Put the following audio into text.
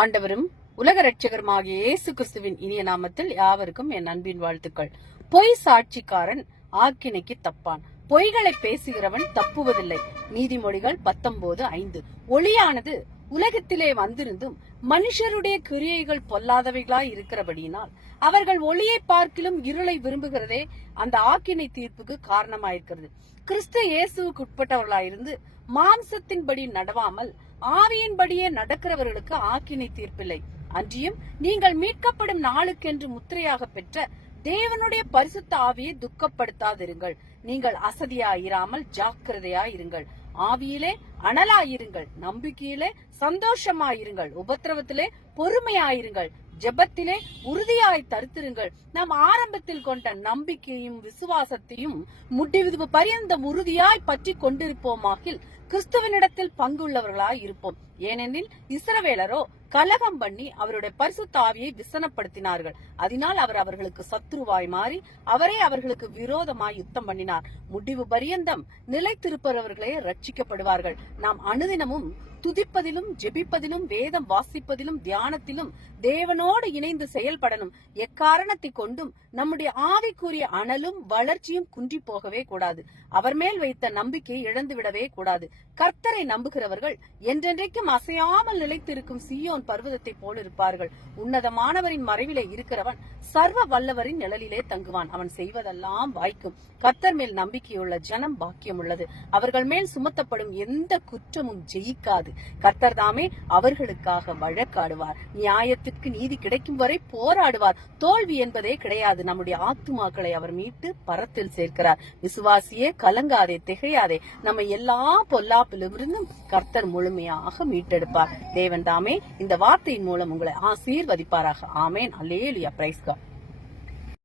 ஆண்டவரும் உலக ரட்சகருமாகிய இயேசு கிறிஸ்துவின் இனிய நாமத்தில் யாவருக்கும் என் அன்பின் வாழ்த்துக்கள். பொய் சாட்சிக்காரன் ஆக்கினைக்கு தப்பான், பொய்களை பேசுகிறவன் தப்புவதில்லை. நீதிமொழிகள் 19:5. ஒளியானது உலகத்திலே வந்திருந்தும் மனுஷருடைய கிரியைகள் பொல்லாதவைகளாய் இருக்கிறபடியினால் அவர்கள் ஒளியை பார்க்கிலும் இருளை விரும்புகிறதே அந்த ஆக்கினை தீர்ப்புக்கு காரணமாயிருக்கிறது. கிறிஸ்து இயேசுவுக்கு உட்பட்டவர்களாயிருந்து மாம்சத்தின்படி நடவாமல் ஆவியின்படியே நடக்கிறவர்களுக்கு ஆக்கினை தீர்ப்பில்லை. அன்றியும் நீங்கள் மீட்கப்படும் நாளுக்கென்று முத்திரையாக பெற்ற தேவனுடைய பரிசுத்த ஆவியை துக்கப்படுத்தாதிருங்கள். நீங்கள் அசதியாயிராமல் ஜாக்கிரதையாயிருங்கள். ஆவியிலே அனலாயிருங்கள், நம்பிக்கையிலே சந்தோஷமாயிருங்கள், உபத்திரவத்திலே பொறுமையாயிருங்கள், ஜெபத்திலே உறுதியாய் தரித்திருங்கள். நாம் ஆரம்பத்தில் கொண்ட நம்பிக்கையும் விசுவாசத்தையும் முடிவு பரியந்தம் உறுதியாய் பற்றி கொண்டிருப்போமாகில் கிறிஸ்துவனிடத்தில் பங்குள்ளவர்களாய் இருப்போம். ஏனெனில் இஸ்ரவேலரோ கலகம் பண்ணி அவருடைய பரிசுத்த ஆவியை விசனப்படுத்தினார்கள். அதனால் அவர் அவர்களுக்கு சத்ருவாய் மாறி அவரே அவர்களுக்கு விரோதமாய் யுத்தம் பண்ணினார். முடிவு பரியந்தம் நிலைத்திருப்பவர்களே ரட்சிக்கப்படுவார்கள். நாம் அனுதினமும் துதிப்பதிலும் ஜெபிப்பதிலும் வேதம் வாசிப்பதிலும் தியானத்திலும் தேவனோடு இணைந்து செயல்படணும். எக்காரணத்தை கொண்டும் நம்முடைய ஆவிக்குரிய அனலும் வளர்ச்சியும் குன்றி போகவே கூடாது. அவர் மேல் வைத்த நம்பிக்கையை இழந்துவிடவே கூடாது. கர்த்தரை நம்புகிறவர்கள் என்றென்றைக்கும் அசையாமல் நிலைத்திருக்கும் சீயோன் பர்வதத்தை போல் இருப்பார்கள். உன்னதமானவரின் மறைவிலே இருக்கிறவன் சர்வ வல்லவரின் நிழலிலே தங்குவான். அவன் செய்வதெல்லாம் வாய்க்கும். கர்த்தர் மேல் நம்பிக்கையுள்ள ஜனம் பாக்கியம் உள்ளது. அவர்கள் மேல் சுமத்தப்படும் எந்த குற்றமும் ஜெயிக்காது. கர்த்தர் தாமே அவர்களுக்காக வழக்காடுவார். நியாயத்திற்கு நீதி கிடைக்கும் வரை போராடுவார். தோல்வி என்பதே கிடையாது. நம்முடைய ஆத்துமாக்களை அவர் மீட்டு பரத்தில் சேர்க்கிறார். விசுவாசியே, கலங்காதே, திகையாதே. நம்ம எல்லா பொல்லாப்பிலிருந்தும் கர்த்தர் முழுமையாக மீட்டெடுப்பார். தேவன் தாமே இந்த வார்த்தையின் மூலம் உங்களை ஆசீர்வதிப்பாராக. ஆமேன். அல்லேலூயா. Praise God.